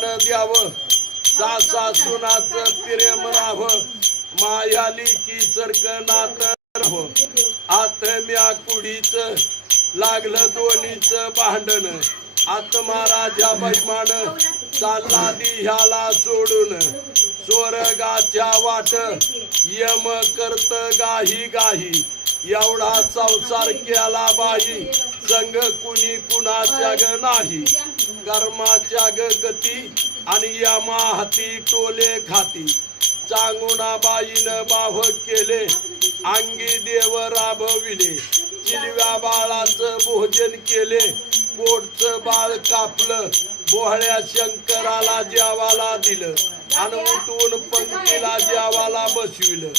मान द्यावं सासूनाचं प्रेम राहावं मायाली की सरक नात राहावं आत्म्या कुडीच लागलं दोन्हीच भांडण आत्मा राजा बैमान चालला ह्याला सोडून स्वर्गाच्या वाट यम करत गाही गाही एवढा संसार केला बाई संग कुणी कुणाच्या ग नाही कर्माच्या ग गती आणि यमा हाती टोले खाती चांगुणा बाईनं बाभ केले अंगी देव राबविले चिलव्या बाळाचं भोजन केले पोटचं बाळ कापलं बोहळ्या शंकराला जेवाला दिलं आणि उठवून पंक्तीला जेवाला बसविलं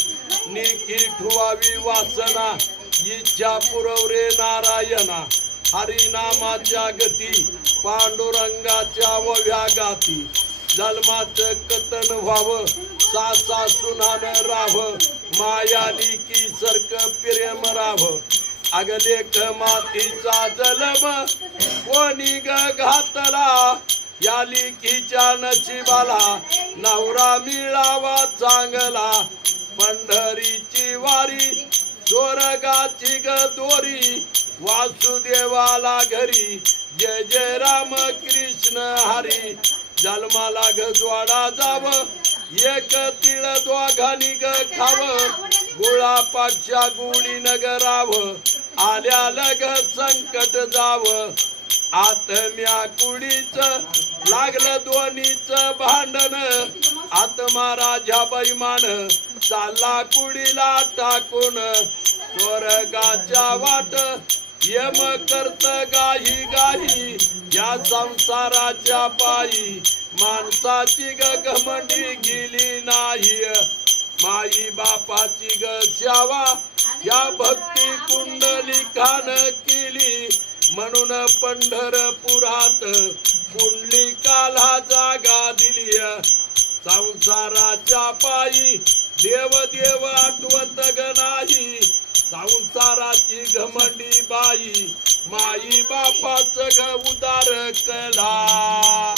निखी ठुवावी वासना इच्छा पुरवरे नारायणा हरिनामाच्या गती पांडुरंगाच्या वव्या गाती जन्माचं कतन व्हावं सासूनानं राहावं मायाली की सरक प्रेम राहावं अगलेख मातीचा जलम कोणी ग घातला या लिखीच्या नशिबाला नवरा मिळावा चांगला पंढरीची वारी स्वर्गाची ग दोरी वासुदेवाला घरी जय जय राम कृष्ण हरी जन्माला ग जोडा जाव एक तिळ दोघांनी ग खाव गुळापाच्या गुळी नगराव आल्या लग संकट जाव आत्म्या कुडीच लागलं दोन्हीच भांडण आत्मा राजा बैमान चालला कुडीला टाकून स्वर्गाच्या वाट यम करत गाही गाही या संसाराच्या पायी माणसाची ग घमंडी गेली नाही माई बापाची ग सेवा या भक्ती कुंडलिकान केली म्हणून पंढरपुरात कुंडलिकाला जागा दिली संसाराच्या पायी देव देव आठवत ग नाही संसाराची घमंडी बाई माई बापाच ग उदार कला